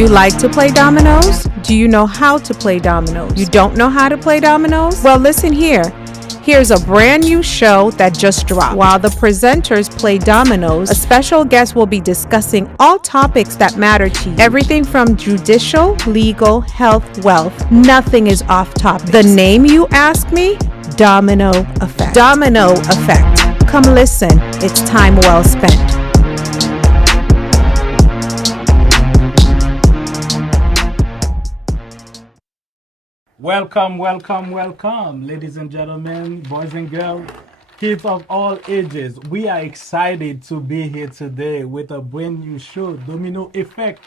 you like to play dominoes? Do you know how to play dominoes? You don't know how to play dominoes? Well, listen here. Here's a brand new show that just dropped. While the presenters play dominoes, a special guest will be discussing all topics that matter to you. Everything from judicial, legal, health, wealth. Nothing is off topic. The name, you ask me? Domino Effect. Domino Effect. Come listen. It's time well spent. Welcome, ladies and gentlemen, boys and girls, kids of all ages. We are excited to be here today with a brand new show, Domino Effect.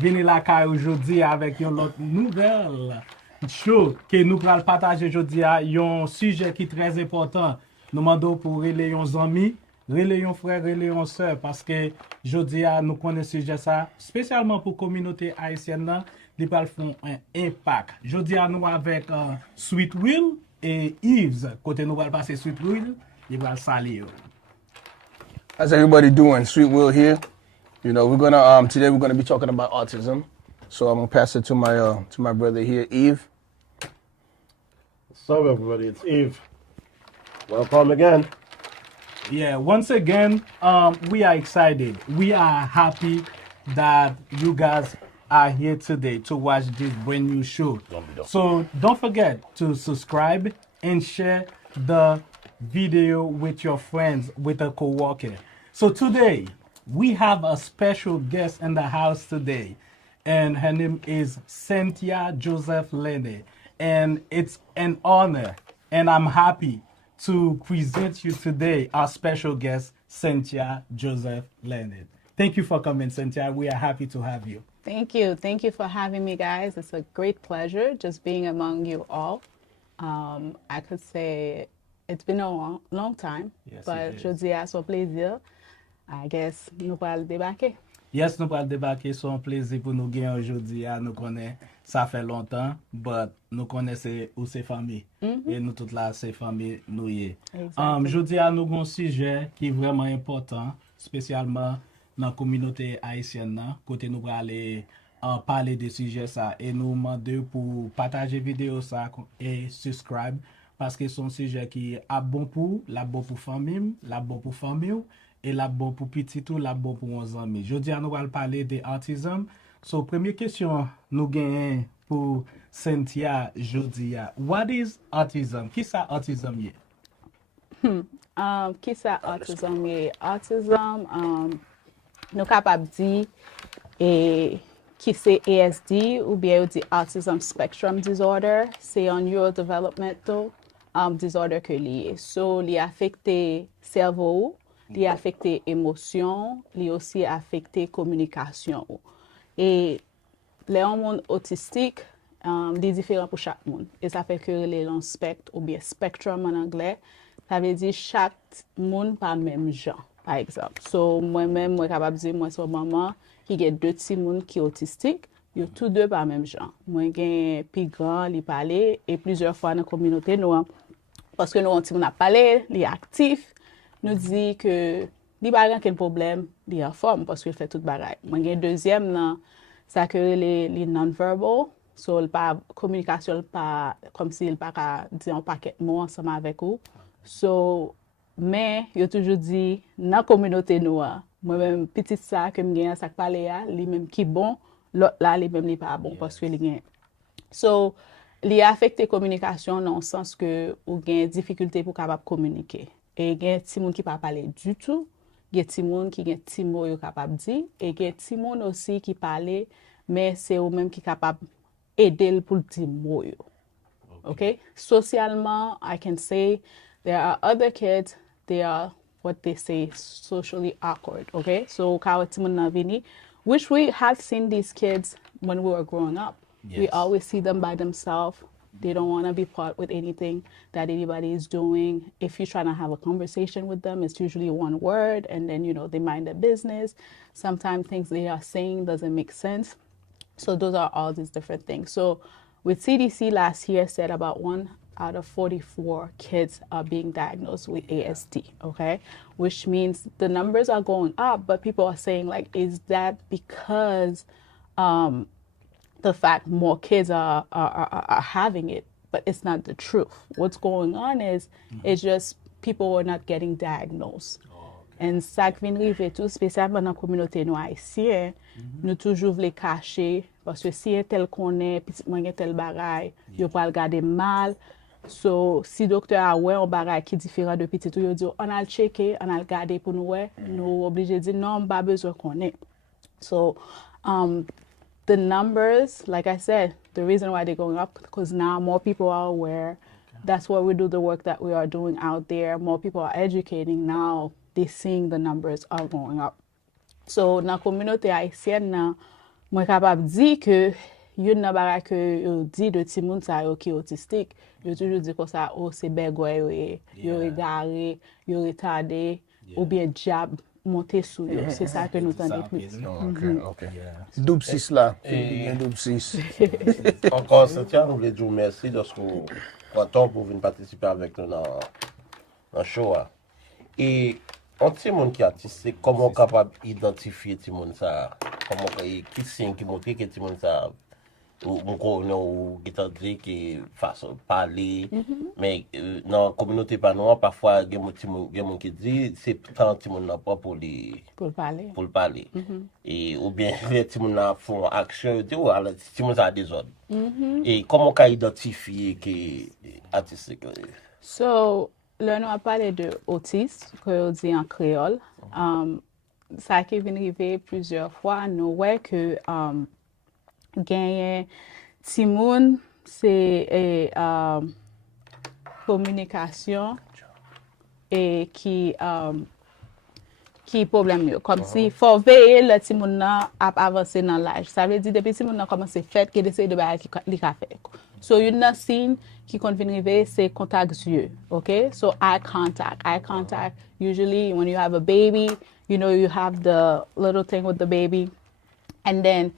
Vini la ka aujourd'hui avec yon lot nouvel show que nous pral partager aujourd'hui yon sujet qui très important. Nous mando pour rele yon zami, rele yon frère, rele yon sœur parce que aujourd'hui nous connaissons sujet ça spécialement pour communauté haïtienne là. Li pral font un impact. Jodi à nous avec Sweet Will et Yves. Côté nous pral passer Sweet Will, li pral saluer. How's everybody doing? Sweet Will here. You know, we're gonna today we're gonna be talking about autism. So I'm gonna pass it to my brother here, Yves. What's up, everybody? It's Yves. Welcome again. Yeah, once again, we are excited. We are happy that you guys are here today to watch this brand new show. So don't forget to subscribe and share the video with your friends, with a coworker. So today we have a special guest in the house today, and her name is Cynthia Laine, and it's an honor, and I'm happy to present you today our special guest, Cynthia Laine. Thank you for coming, Cynthia. We are happy to have you. Thank you. Thank you for having me, guys. It's a great pleasure just being among you all. I could say it's been a long time, yes, but jeudi à son plaisir. I guess nous allons débarquer. Yes, nous allons débarquer. C'est un plaisir pour nous gagner aujourd'hui. Nous connaissons, ça fait longtemps, but nous connaissons où c'est famille. Et nous toutes là, c'est famille nous y est. Aujourd'hui, nous avons un sujet qui est vraiment important, spécialement dans la communauté haïtienne, côté nous aller parler de sujets ça et nous demander pour partager vidéo ça et subscribe parce que c'est un sujet qui est bon pour famille, la bon pour famille et la bon pour petit tout, la bon pour nos amis. Aujourd'hui nous allons parler de autism. So première question nous gagnons pour Cynthia aujourd'hui. What is autism? Qui ça autism est? Qui ça autism est? Autism nous capables de dire qui c'est ASD ou bien dit Autism Spectrum Disorder, c'est un neurodevelopmental disorder que lié. So, il affecte cerveau, il affecte émotion, il aussi affecte communication. Et les monde autistique, c'est différent pour chaque monde. Et ça fait que les spectre ou bien spectrum en anglais, ça veut dire chaque monde pas même genre. Par exemple. So, moi-même, moi capable de dire, moi, c'est maman qui a deux petits monde qui sont autistiques, ils sont tous deux pas même genre. Moi, j'ai un plus grand, il parle, et plusieurs fois dans la communauté, nous, parce que nous, on a parlé, il est actif, nous dit que il n'y a pas de problème, il est en forme parce qu'il fait tout le bagage. Moi, j'ai un deuxième, ça que les non-verbal, so, la communication, pas comme s'il n'y a pas dire un paquet de mots ensemble avec vous. So, mais yo toujours dit dans la communauté noire moi-même petit ça que me gagne ça parler là lui même qui bon l'autre là lui même li pas bon parce que li gagne so li affecte communication dans le sens que ou gagne difficulté pour capable communiquer et gagne ti monde qui pas parler du tout gagne ti monde qui gagne ti mot yo capable dire et gagne ti monde aussi qui parler mais c'est ou même qui capable aider pour dire mot yo okay socialement I can say there are other kids. They are what they say socially awkward, okay? So, which we have seen these kids when we were growing up. Yes. We always see them by themselves. They don't want to be part with anything that anybody is doing. If you're trying to have a conversation with them, it's usually one word, and then, they mind their business. Sometimes things they are saying doesn't make sense. So those are all these different things. So with CDC last year said about 1 out of 44 kids are being diagnosed with ASD, okay? Which means the numbers are going up, but people are saying, like, is that because the fact more kids are having it, but it's not the truth. What's going on is it's just people are not getting diagnosed. And ça qui vient arriver tout, spécialement dans la communauté nous haïtienne, nous toujours voulons cacher parce que si tel connaît petit moyen tel bagay, yo pas regarder mal. So si docteur a ouais un bagay qui différent de petit tout, yo dit on a le checker, on a le garder pour nous ouais, nous obligé dire non, pas besoin connaît. So the numbers, like I said, the reason why they're going up because now more people are aware. That's why we do the work that we are doing out there. More people are educating now. They're seeing the numbers are going up. So, dans la communauté haïtienne, moi capable dire que yon nan bagay que yo dit de ti moun sa yo ki autistique, yo toujours dit comme ça, oh c'est bègoy yo égaré, yo retardé ou bien diable monter sous yo. C'est ça que nous tendons plus. Ok. Doupsis là. Doupsis. Encore, Cynthia, nous voulons dire merci de ce qu'on content pour venir participer avec nous dans le show. Et un petit monde qui est artistique, comment capable d'identifier petit monde ça? Comment qui signe qui montre que petit monde ça? Ou qui t'a dit que façon parler, mais dans la communauté pas noire parfois il y a des gens qui dit c'est tant petit monde n'a pas pour parler et ou bien les petits monde là font action dit ou alors petit monde ça a des ordres et comment qu'a identifier que artistique. So là nous a parlé de Otis que on dit en créole. Ça qui vient arriver plusieurs fois nous voyons que gagner Timoun, c'est communication et qui problème comme si faut veiller le Timoun a avancer dans l'âge. Ça veut dire depuis Timoun a commencé fait qu'il essaie de bailler qui a fait. So une signe qui convient arriver c'est contact yeux, okay? So eye contact. Usually when you have a baby, you know you have the little thing with the baby, and then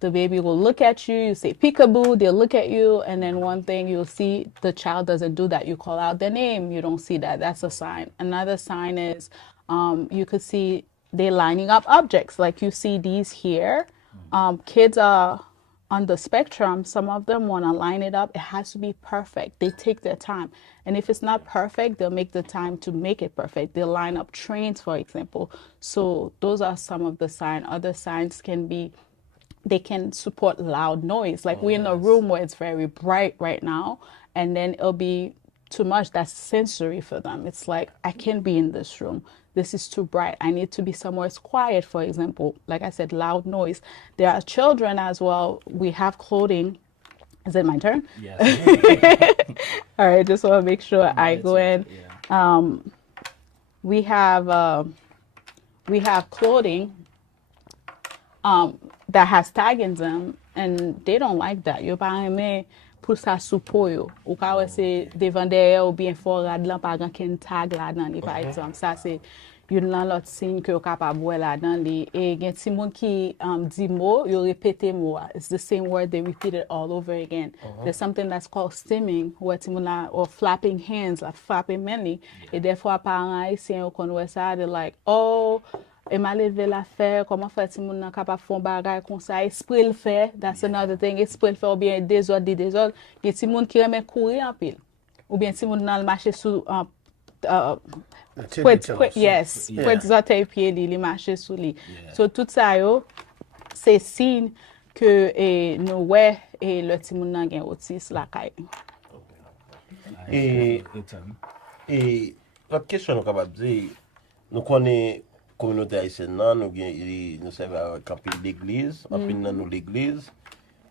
the baby will look at you, you say peekaboo, they'll look at you, and then one thing you'll see the child doesn't do that. You call out their name, you don't see that. That's a sign. Another sign is you could see they're lining up objects. Like you see these here. Kids are on the spectrum. Some of them want to line it up. It has to be perfect. They take their time. And if it's not perfect, they'll make the time to make it perfect. They'll line up trains, for example. So those are some of the signs. Other signs can be they can support loud noise. Like we're in a room where it's very bright right now, and then it'll be too much. That's sensory for them. It's like, I can't be in this room. This is too bright. I need to be somewhere it's quiet, for example. Like I said, loud noise. There are children as well. We have clothing. Is it my turn? Yes. All right, just want to make sure I go in. Yeah. We have clothing that has tag in them, and they don't like that. Yo pa reme pou sa soupo yo. Ou ka wè se devan derrière ou bien forad lan pa gan ken tag la dan li, par exemple. Ça c'est yon lan lot signe que yo kapab wè la dan li. Et gen ti moun ki di mo, yo repete mo. It's the same word, they repeat it all over again. There's something that's called stimming, wè ti moun la, or flapping hands, like flapping menli. Et des fois parents haïtiens yo kon wè sa, they're like, oh, et m'a levé l'affaire, comment faire si moun nan capable font bagay comme ça, esprit le fait, that's another thing, esprit le fait ou bien désordre, y a ti moun qui remet courir en pile. Ou bien ti moun nan le marché sous yes, pour zote pied li marché sous li. So tout ça yo, c'est signe que nous ouais et le ti moun nan gen autisme la kay. Et l'autre question nous capable dire, nous connaissons communauté haïtienne nous servons avec un peu d'église, un peu dans l'église.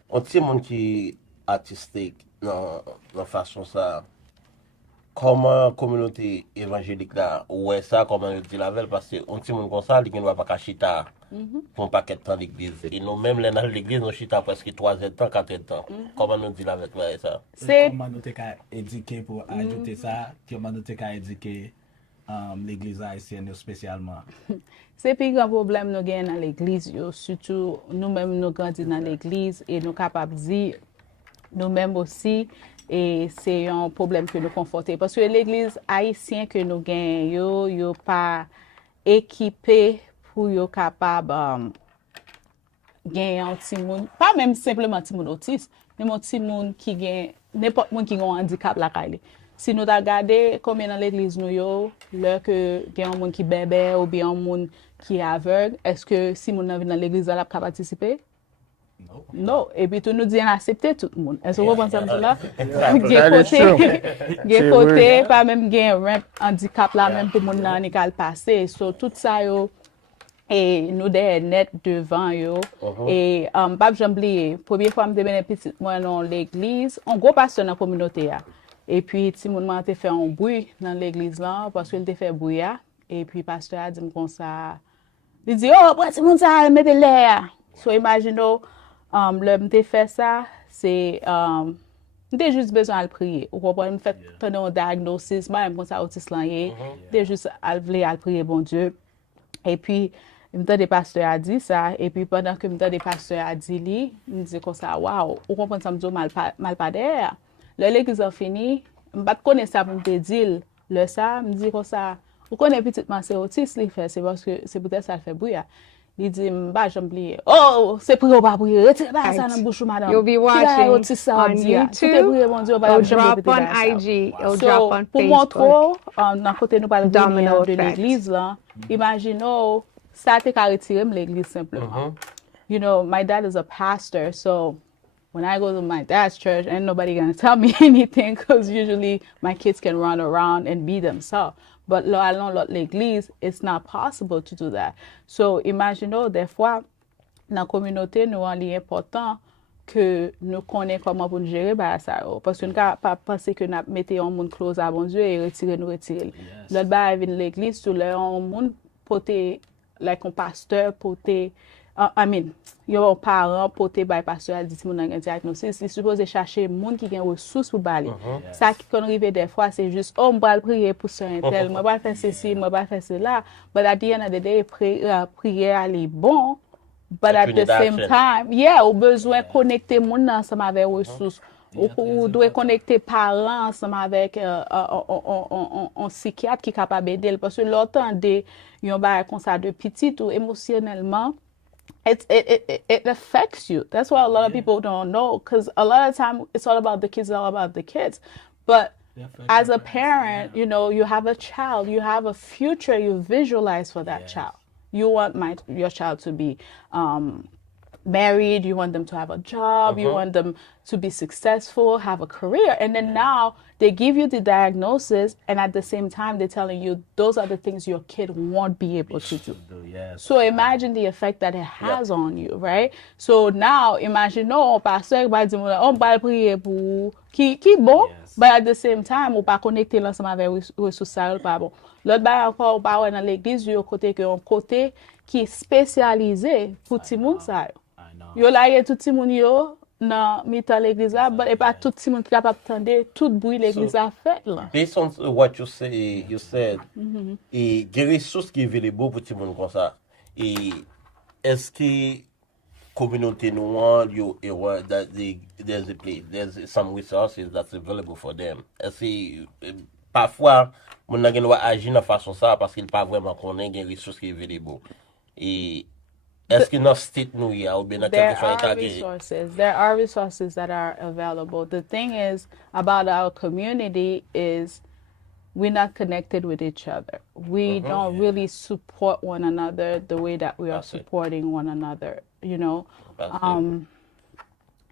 On tient monde qui artistique dans façon ça. Comment communauté évangélique là ouais ça comment on dit la veille parce que on tient monde comme ça qui ne va pas chita pour un paquet de temps l'église et nous même là dans l'église nous chita presque 3 ans 4 ans. Comment on dit la veille ça? C'est comment nous t'ai éduqué pour ajouter ça, comment nous t'ai éduqué l'église haïtienne spécialement. C'est plus grand problème nous gagne dans l'église surtout nous-mêmes nous grandis dans l'église et nous capables dire nous-mêmes aussi et c'est un problème que nous conforter parce que l'église haïtienne que nous gagne yo pas équipé pour yo capable gen un ti moun, pas même simplement ti moun autiste, mais un ti moun qui gen n'importe moun qui gon handicap la kay li. Si nous ta gade combien dans l'église nous yo, là que gen un moun qui bébé ou bien un moun qui est aveugle, est-ce que si moun nan vin dans l'église la ka participer? Non, et puis tout nous dit accepter tout le monde. Est-ce que vous pensez ça là? Gen côté, pas même gen ramp handicap là même pour moun nan ni kal passer. So tout ça yo et nous des net devant yo et pas j'oublier première fois me devenu petit moi dans l'église, on gros pasteur dans communauté a. Et puis ti moun m'a fait un bruit dans l'église là parce qu'il te fait bruit et puis pasteur a dit comme ça. Il dit oh, pourquoi ti moun ça mettre l'air. So imaginez l'homme te fait ça, c'est t'es juste besoin de prier. Ou comprenez, me fait un diagnostic, moi comme ça autisme là y t'es juste à prier bon Dieu. Et puis me des pasteurs a dit ça et puis pendant que me des pasteurs a dit lui, me dit comme ça waouh, ou comprenez ça me dit mal pas derrière. L'église a fini, me pas connaître ça pour me dire le ça, me dit comme ça, ou connaît petitement c'est autiste il fait, c'est parce que c'est peut-être ça le fait bruit. Il dit m'ba j'oublier. Oh, c'est pour pas prier. Retirez pas ça dans bouche madame. You'll be watching on YouTube. It'll drop on IG. It'll drop on Pour Facebook. montrer dans côté nous parler Domino de l'église là. Imaginez ça t'es qu'à retirer l'église simplement. You know, my dad is a pastor, so when I go to my dad's church, ain't nobody gonna tell me anything because usually my kids can run around and be themselves. But là, allons à l'église, it's not possible to do that. So, imaginez, des fois, dans la communauté, nous avons important que nous connaissons comment pour nous gérer ça. Parce que nous ne pouvons pas penser que nous mettons un monde close à bon Dieu et retirer. L'autre bas, vient l'église, tout le monde porter, like un pasteur porter, un parent porter by pasteur dit mon un diagnostic, c'est supposé chercher monde qui a ressources pour baler. Ça qui qu'on arrive des fois c'est juste on va prier pour ça un tel, moi va faire ceci, moi va faire cela, but at the end of the day prière elle est bon, but at the same time, au besoin connecter monde ensemble avec ressources. Ou doit connecter parents ensemble avec un psychiatre qui est capable d'aider parce que l'autant des yon ba comme ça de petit ou émotionnellement it affects you. That's why a lot of people don't know because a lot of time it's all about the kids, all about the kids. But as a parent, you know, you have a child, you have a future you visualize for that child. You want your child to be married, you want them to have a job, you want them to be successful, have a career. And then now they give you the diagnosis and at the same time they're telling you those are the things your kid won't be able to do. So imagine the effect that it has on you, right? So now imagine pasteur va dire on va prier pour qui bon, but at the same time on pas connecter l'ensemble avec ressources ça pas bon. L'autre ba encore pas dans l'église yo côté que un côté qui est spécialisé pour tout monde ça. Yo la tout ti moun yo dans mitan l'église là, mais pas tout ti moun capable tendre tout bruit l'église a fait là. Based on what you said, et des ressources qui available pour ti moun comme ça. Et est-ce que communauté noire you aware that there's some resources that's available for them? Est-ce que parfois moun nan gen doit agir de façon ça parce qu'il pas vraiment connaît des ressources qui available. Et est-ce que notre state nous y a ou bien there are resources that are available. The thing is about our community is we're not connected with each other. We don't really support one another the way that we are supporting one another, you know.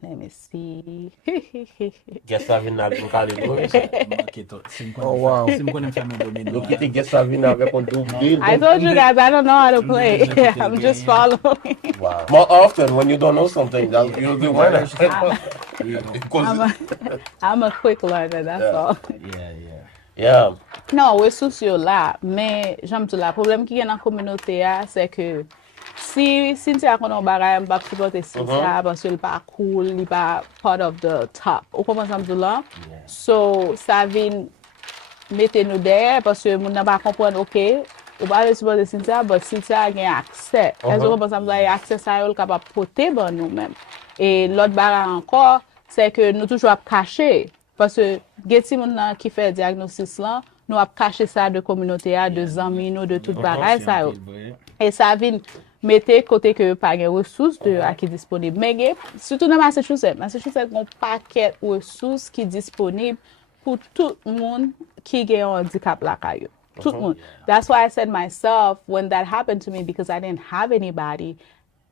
Let me see. Guess I've been having Domino. Oh wow. I told you guys I don't know how to play. I'm just following. Wow. More often when you don't know something, you'll do one. I'm a quick learner, that's all. Yeah. Non, ressources là, mais j'aime tout là. Le problème qui est dans la communauté, c'est que si Cynthia qu'on bagay m'pa supporter Cynthia parce qu'elle pas cool, il pas part of the top. Ou comment ça me dit là? So ça vient mettre nous derrière parce que moun n'a pas comprendre OK, ou pas supporter Cynthia, mais Cynthia a gain accès. Est-ce que comment ça me dit accès ça elle capable porter bon nous même. Et l'autre bagay encore, c'est que nous toujours à cacher parce que geti moun qui fait diagnostic là, nous a caché ça de communauté de amis nous de toute bagay ça. Et ça vient mettez côté que pas de ressources de qui disponible. Mais surtout dans Massachusetts, a un paquet de ressources qui disponible pour tout le monde qui a un handicap là caillou. Tout le monde. That's why I said myself when that happened to me because I didn't have anybody.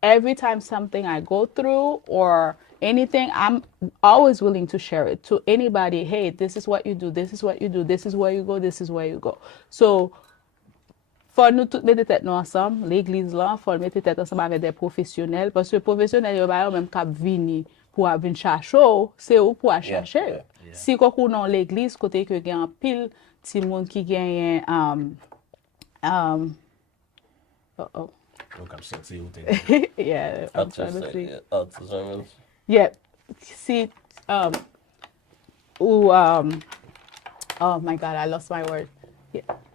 Every time something I go through or anything, I'm always willing to share it to anybody. Hey, this is what you do. This is what you do. This is where you go. This is where you go. So, faut nous tous mettre tête nous ensemble, l'église là, faut mettre tête ensemble avec des professionnels parce que les professionnels yo ba même cap vini pour venir chercher, c'est où pour chercher. Si qu'on dans l'église côté que gagne pile ti monde qui gagne yeah, I'm trying to see. Autism. Yeah. See oh my god, I lost my word.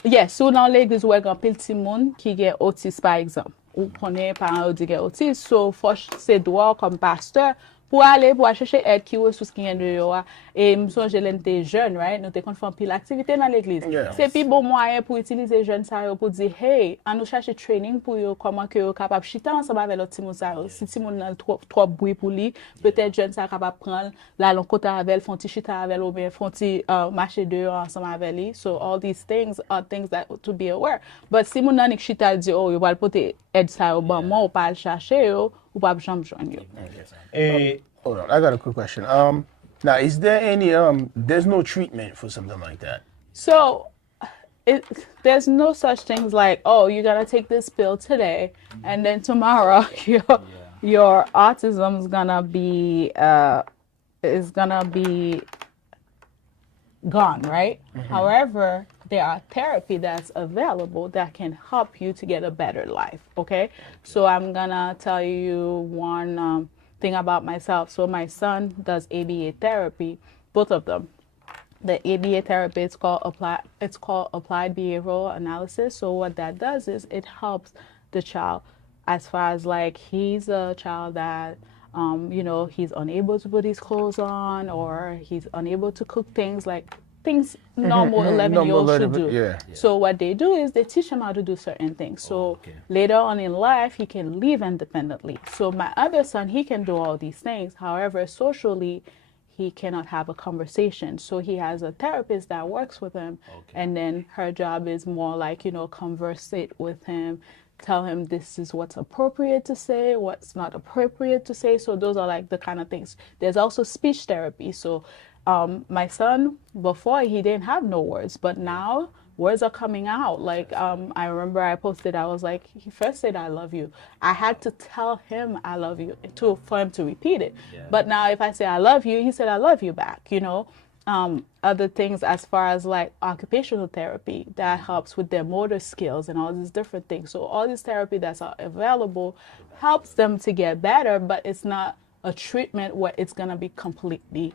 Yeah, so dans l'église où il y a un petit monde qui est autiste par exemple. Ou connaît parents qui est autiste, so faut c'est droit comme pasteur pour aller pour chercher aide qui ressources qui de yo et me songe l'était jeune, right? Nous te qu'on fait pile activité dans l'église. C'est puis bon moyen pour utiliser jeunes ça pour dire hey, on nous chercher training pour yo comment que yo capable chita ensemble avec l'autre Timon ça. Si Timon a trop bruit pour lui, peut-être jeune ça capable prendre là l'on côté avec font petit chita avec ou bien font petit marcher dehors ensemble avec lui. So all these things are things that to be aware. But si mon nan chita dit oh, yo va porter aide ça au bon moment ou pas le chercher yo ou pas jamais joindre yo. Hold on, I got a quick question. Now, is there any there's no treatment for something like that? So, there's no such things like, oh, you're gonna take this pill today, and then tomorrow your autism is gonna be gone, right? However, there are therapy that's available that can help you to get a better life. Okay, so I'm gonna tell you one thing about myself. So my son does ABA therapy, both of them. The ABA therapy it's called applied behavioral analysis. So what that does is it helps the child as far as like he's a child that he's unable to put his clothes on or he's unable to cook things normal 11-year-olds should do. Yeah. So what they do is they teach him how to do certain things. So later on in life, he can live independently. So my other son, he can do all these things. However, socially, he cannot have a conversation. So he has a therapist that works with him. And then her job is more like, conversate with him, tell him this is what's appropriate to say, what's not appropriate to say. So those are like the kind of things. There's also speech therapy. So my son, before he didn't have no words, but now words are coming out. Like I remember I posted, I was like, he first said, I love you. I had to tell him I love you for him to repeat it. Yeah. But now if I say I love you, he said I love you back, Other things as far as like occupational therapy that helps with their motor skills and all these different things. So all this therapy that's available helps them to get better, but it's not a treatment where it's going to be completely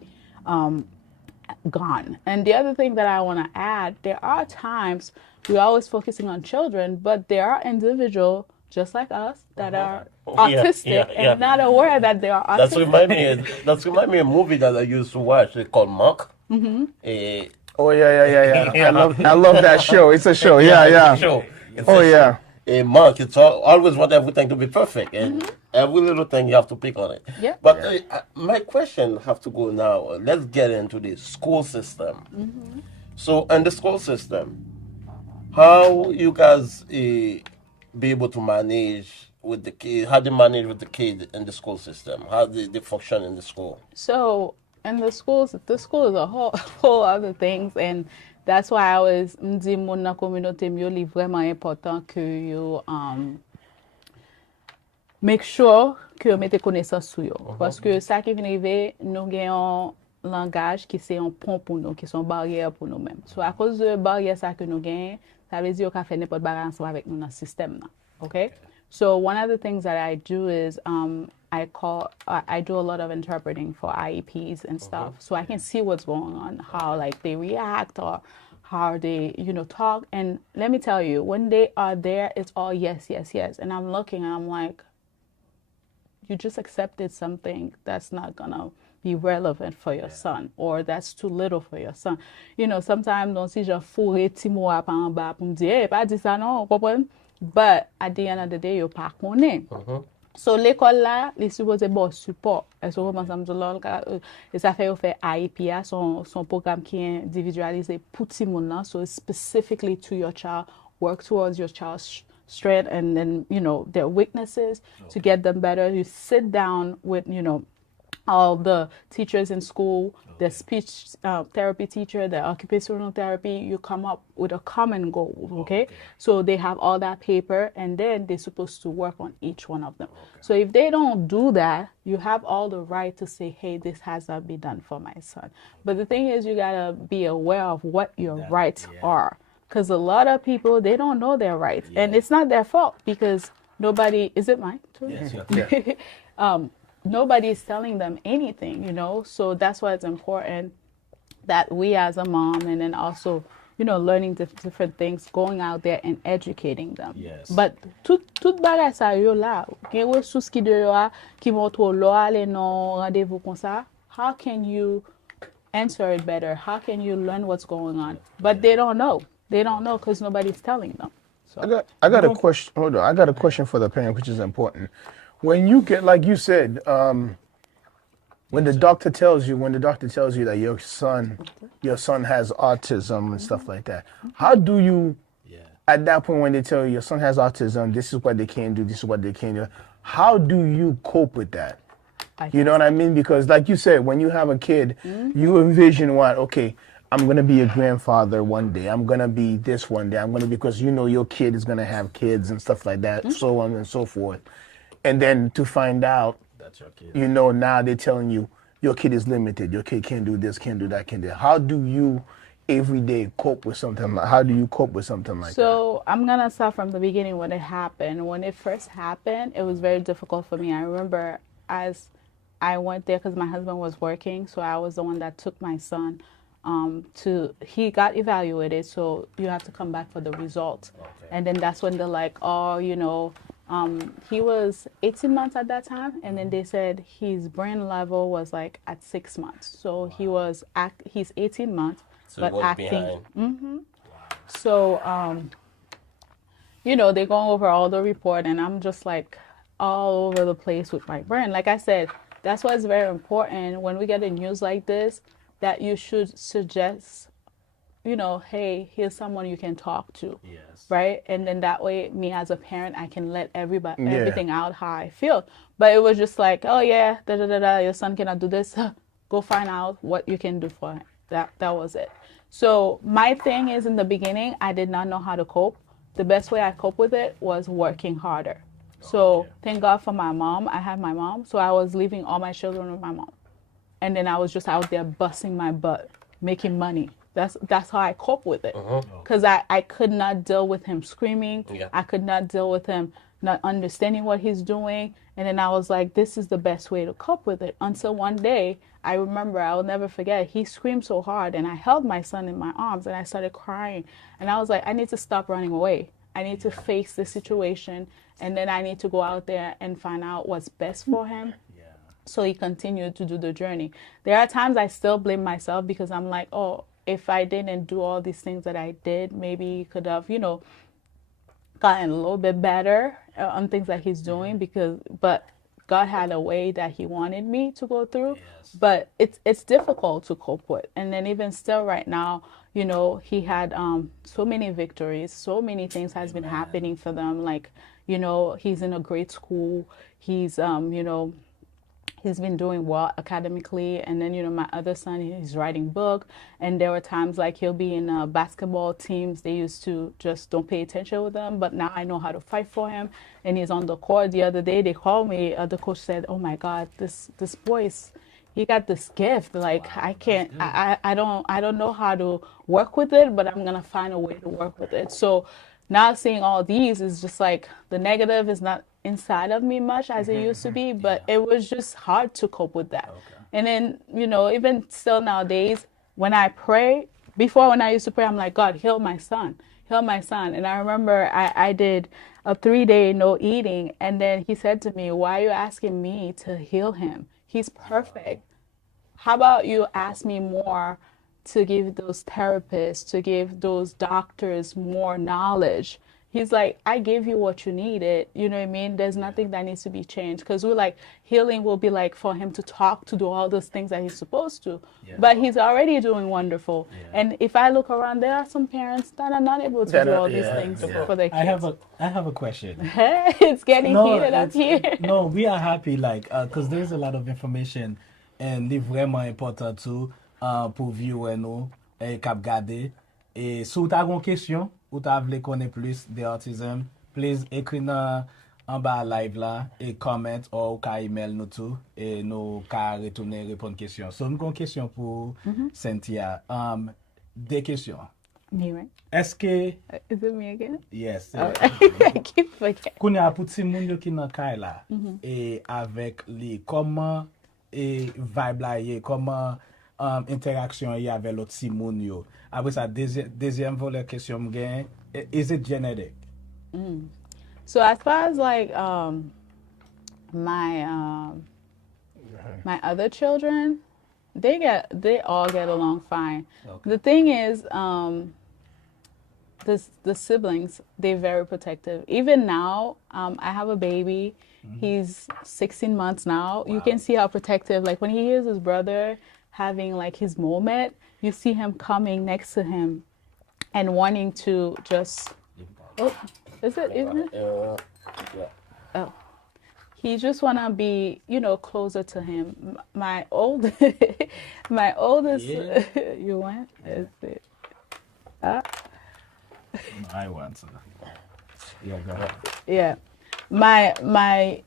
gone. And the other thing that I want to add, there are times we're always focusing on children, but there are individuals just like us that are autistic and not aware that they are autistic. That's remind me of a movie that I used to watch called Monk. Yeah. I love that show. It's a show. Yeah. Show. A Monk, it's always want everything to be perfect, and every little thing you have to pick on it. Yeah. But my question have to go now. Let's get into the school system. So, in the school system, how you guys be able to manage with the kids? How do you manage with the kids in the school system? How do they function in the school? So, in the school is a whole other things, and that's why I always dis mon nan communauté myo li vraiment important que yo make sure que yo mette connaissance sur yo. Parce que ça qui vient arriver, nous gagnons langage qui c'est un pont pour nous, qui sont barrières pour nous-mêmes. So à cause de barrière ça que nous gagnons, ça veut dire qu'on fait n'importe bagarre ensemble avec nous dans le système là. Okay? So one of the things that I do is I do a lot of interpreting for IEPs and stuff, so I can see what's going on, how like they react or how they talk. And let me tell you, when they are there, it's all yes, yes, yes. And I'm looking and I'm like, you just accepted something that's not gonna be relevant for your son, or that's too little for your son. Sometimes on si j'en fourré ti mot en bas pour me dire, hey, pas dit ça non, comprends? but at the end of the day, yo pas konnen. So l'école là, li supposé bon support. Est-ce que vous pensez et ça fait fait AIPA son programme qui est individualisé pour tout le monde, so specifically to your child, work towards your child's strength and then their weaknesses to get them better. You sit down with all the teachers in school, the speech therapy teacher, the occupational therapy, you come up with a common goal, okay? So they have all that paper, and then they're supposed to work on each one of them. So if they don't do that, you have all the right to say, hey, this has not been done for my son. But the thing is, you gotta be aware of what your rights are. Because a lot of people, they don't know their rights. And it's not their fault, because nobody, is it mine too? Yes, nobody is telling them anything, so that's why it's important that we as a mom, and then also learning different things, going out there and educating them. Yes. But tout bagay sa yo la, gen ressources ki de yo a, ki montre lo ale non rendez-vous comme ça, how can you answer it better? How can you learn what's going on? But they don't know because nobody's telling them. So I got a question. Hold on. I got a question for the parent, which is important. When you get, like you said, when the doctor tells you that your son has autism and stuff like that, how do you, at that point when they tell you your son has autism, this is what they can do, this is what they can do, how do you cope with that? You know what I mean? Because like you said, when you have a kid, you envision okay, I'm going to be a grandfather one day. I'm going to be this one day. Because your kid is going to have kids and stuff like that, so on and so forth. And then to find out, that's your kid. Now they're telling you your kid is limited. Your kid can't do this, can't do that, can't do that. How do you every day cope with something like that? So I'm going to start from the beginning when it happened. When it first happened, it was very difficult for me. I remember as I went there because my husband was working, so I was the one that took my son he got evaluated, so you have to come back for the results. And then that's when they're like, he was 18 months at that time, and then they said his brain level was like at 6 months. So he's 18 months, so but acting. Behind. So they go over all the report, and I'm just like all over the place with my brain. Like I said, that's why it's very important when we get a news like this that you should suggest, hey, here's someone you can talk to. Yes. Right? And then that way, me as a parent, I can let everything out how I feel. But it was just like, oh yeah, your son cannot do this. Go find out what you can do for him. That was it. So my thing is, in the beginning, I did not know how to cope. The best way I cope with it was working harder. So thank God for my mom. I have my mom. So I was leaving all my children with my mom. And then I was just out there busting my butt, making money. That's how I cope with it. Because I could not deal with him screaming. Yeah. I could not deal with him not understanding what he's doing. And then I was like, this is the best way to cope with it. Until one day, I remember, I will never forget, he screamed so hard, and I held my son in my arms, and I started crying. And I was like, I need to stop running away. I need to face the situation, and then I need to go out there and find out what's best for him. So he continued to do the journey. There are times I still blame myself because I'm like, oh, if I didn't do all these things that I did, maybe he could have, gotten a little bit better on things that he's doing but God had a way that he wanted me to go through. Yes. But it's difficult to cope with. And then even still right now, he had so many victories, so many things has been happening for them. Like, he's in a great school. He's, he's been doing well academically. And then, my other son, he's writing book. And there were times like he'll be in basketball teams. They used to just don't pay attention with him. But now I know how to fight for him. And he's on the court. The other day they called me. The coach said, oh my God, this boy he got this gift. Like, wow, I can't, I don't know how to work with it, but I'm going to find a way to work with it. So now seeing all these is just like the negative is not inside of me much as it used to be, but it was just hard to cope with that. And then, even still nowadays, when I pray, before when I used to pray, I'm like, God, heal my son. And I remember I did a 3-day no eating. And then he said to me, why are you asking me to heal him? He's perfect. How about you ask me more to give those therapists, to give those doctors more knowledge, He's like, I gave you what you needed. You know what I mean? There's nothing that needs to be changed. Because we're like, healing will be like for him to talk, to do all those things that he's supposed to. Yeah. But he's already doing wonderful. Yeah. And if I look around, there are some parents that are not able to do all these things for their kids. I have a question. It's getting heated up here. No, we are happy, like, because there's a lot of information and it's vraiment important too pour viewer nous et cap garder. Et si vous avez une question ou vous voulez connaître plus de autism, please écrire en bas live là et comment ou ka email nous tout et nous ka retourner répondre question. So nous avons une question pour Cynthia. Des questions. Me, right? Est-ce que Is it me again? yes. I keep forgetting. Koun ya pou ti moun yo ki nan kay la, e avek li, koman vibe la ye, koman interaksyon ye avek lot ti moun yo. Apre sa, deuxième volet question mgen, is it genetic? So as far as like my other children, they all get along fine. Okay. The thing is, the siblings, they're very protective. Even now, I have a baby. He's 16 months now. You can see how protective, like when he hears his brother having like his moment, you see him coming next to him and wanting to just, oh, isn't it? Yeah. Oh. He just wanna be, closer to him. My oldest, Yeah. You want? Is it? I want to. Yeah, go ahead. Yeah. My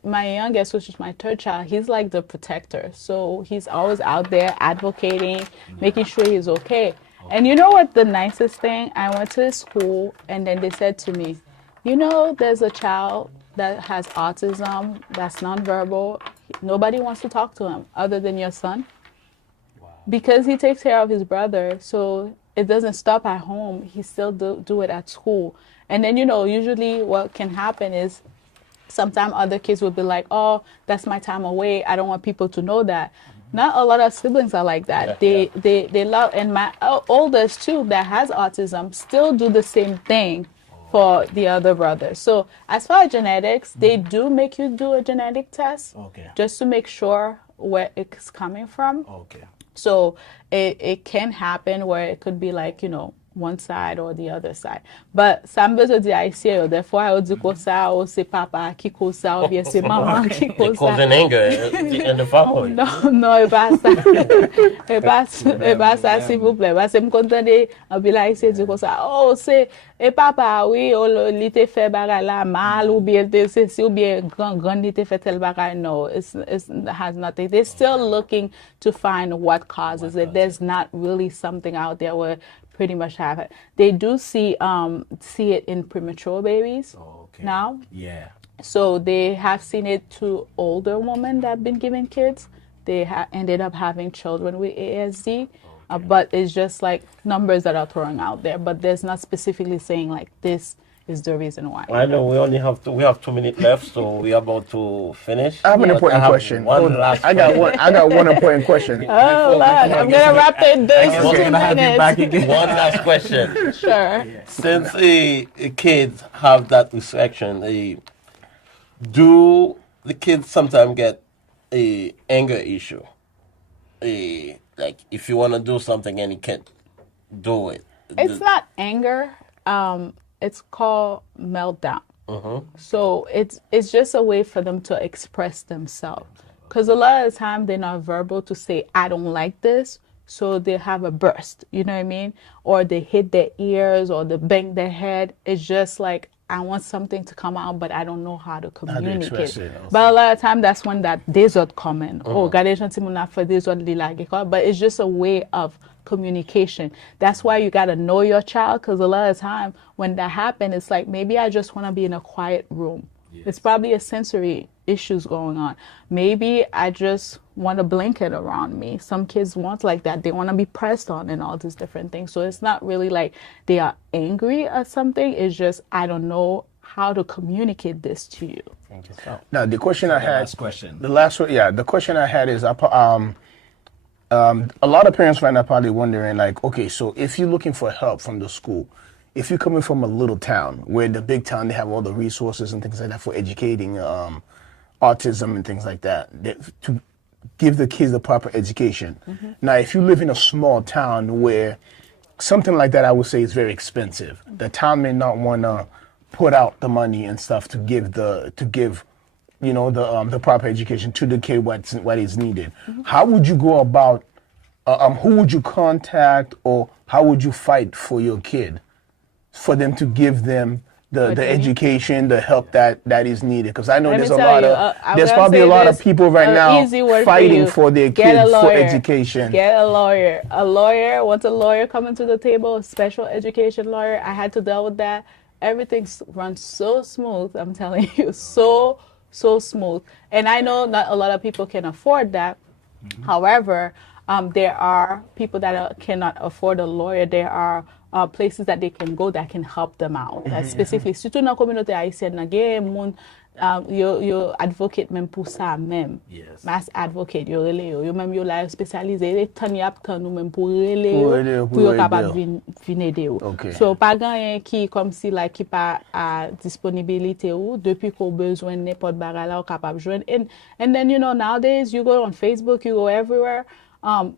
youngest, which is my third child, he's like the protector. So he's always out there advocating, making sure he's okay. And you know what the nicest thing? I went to his school and then they said to me, there's a child that has autism, that's nonverbal. Nobody wants to talk to him other than your son. Wow. Because he takes care of his brother, so it doesn't stop at home. He still do it at school. And then, usually what can happen is sometimes other kids will be like, oh, that's my time away. I don't want people to know that. Not a lot of siblings are like that. They love, and my oldest too, that has autism, still do the same thing for the other brother. So as far as genetics, they do make you do a genetic test, just to make sure where it's coming from. Okay. So it can happen where it could be like, one side or the other side. But sa mbezo di Haitien, des fois yo di ko sa, ou se papa ki ko sa, ou bien se maman ki ko It sa. causes an anger in the family. Non, e pa sa. E pa sa, s'il vous plaît. Parce que m'kontande, an bi la Haitien di ko sa, oh, se, e papa, oui, li te fe bagay la mal, ou bien te se si, ou bien grand li te fe tel bagay. No, it has nothing. They're still looking to find what causes it. There's not really something out there where pretty much have it. They do see it in premature babies now. Yeah. So they have seen it to older women that have been given kids. They ended up having children with ASD. But it's just like numbers that are thrown out there. But there's not specifically saying like this is the reason why. I know we have 2 minutes left, so we're about to finish. I have an important question. I got one important question. Oh, Lord, I'm going to wrap it this 2 minutes. One last question. Sure. Since kids have that restriction, do the kids sometimes get a anger issue? Like if you want to do something and you can't do it. It's not anger. It's called meltdown. So it's just a way for them to express themselves. Because a lot of the time they're not verbal to say, I don't like this. So they have a burst, you know what I mean? Or they hit their ears or they bang their head. It's just like, I want something to come out, but I don't know how to communicate. But a lot of time that's when that desert come in. Oh, but it's just a way of communication. That's why you got to know your child, because a lot of time when that happens, it's like, maybe I just want to be in a quiet room. It's probably a sensory issues going on. Maybe I just want a blanket around me. Some kids want like that. They want to be pressed on and all these different things. So it's not really like they are angry at something. It's just, I don't know how to communicate this to you. Thank you, sir. Now, the question I had. Last question. The question I had is, a lot of parents right now probably wondering, like, okay, so if you're looking for help from the school, if you're coming from a little town where the big town, they have all the resources and things like that for educating autism and things like that, to give the kids the proper education. Now, if you live in a small town where something like that, I would say is very expensive. The town may not want to put out the money and stuff to give the proper education to the kid what is needed. How would you go about? Who would you contact, or how would you fight for your kid, for them to give them the education, the help that is needed? Because I know there's probably a lot of people right now fighting for their kids for education. Get a lawyer. A lawyer. Once a lawyer coming to the table, a special education lawyer. I had to deal with that. Everything runs so smooth. I'm telling you, so smooth. And I know not a lot of people can afford that. However, there are people that cannot afford a lawyer. There are places that they can go that can help them out. Specifically, surtout dans la communauté haïtienne, yo advocate même pour ça même. Yes. Mass advocate, yo relé yo même yo la spécialisé, les tan yap tan nou même pour relé yo, pour yo capable vin aider yo. So pas gagné qui comme si like qui pas à disponibilité ou depuis qu'on besoin n'importe bagay la ou capable joindre. And then nowadays you go on Facebook, you go everywhere.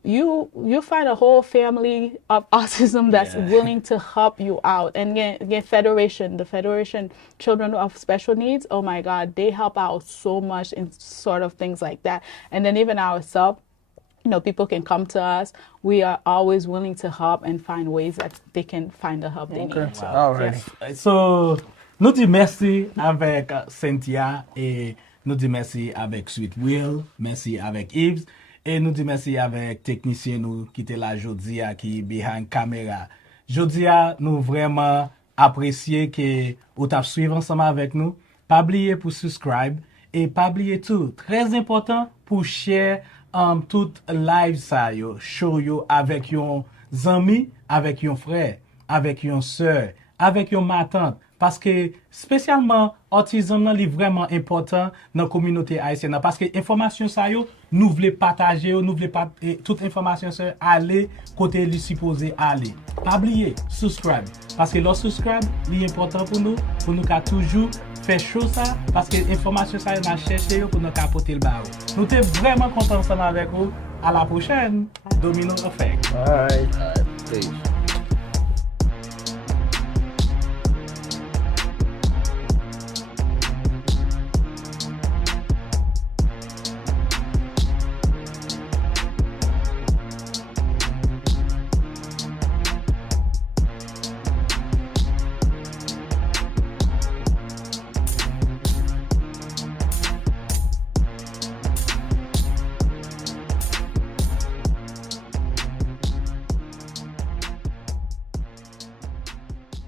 You find a whole family of autism that's willing to help you out. And again, the Federation Children of Special Needs, oh my God, they help out so much in sort of things like that. And then even ourselves, people can come to us. We are always willing to help and find ways that they can find the help they need. Wow. All right. Yes. So, nous dit merci avec Cynthia et nous dit merci avec Sweet Will, merci avec Yves. Et nous disons merci avec technicien nous qui était là aujourd'hui qui behind caméra. Aujourd'hui nous vraiment apprécier que vous t'avez suivi ensemble avec nous. Pas oublier pour subscribe et pas oublier tout. Très important pour share tout live ça yo, show yo avec yon amis, avec yon frère, avec yon sœur, avec yon ma tante. Parce que spécialement autisme est vraiment important dans la communauté haïtienne parce que information ça yo nous voulons partager, nous voulons toute information ça aller côté lui supposé aller. Pas oublier subscribe parce que le subscribe est important pour nous qu'à toujours faire chose ça parce que information ça on a cherché pour nous apporter le barreau. Nous sommes vraiment contents ensemble avec vous. À la prochaine. Domino Effect. All right. Peace.